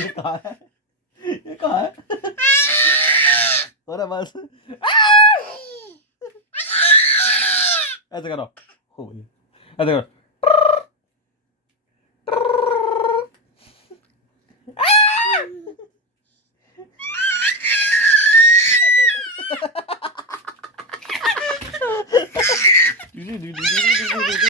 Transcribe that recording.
ये कहाँ है? ये कहाँ है? हो रहा बस। ऐसे करो। हो गई। ऐसे करो।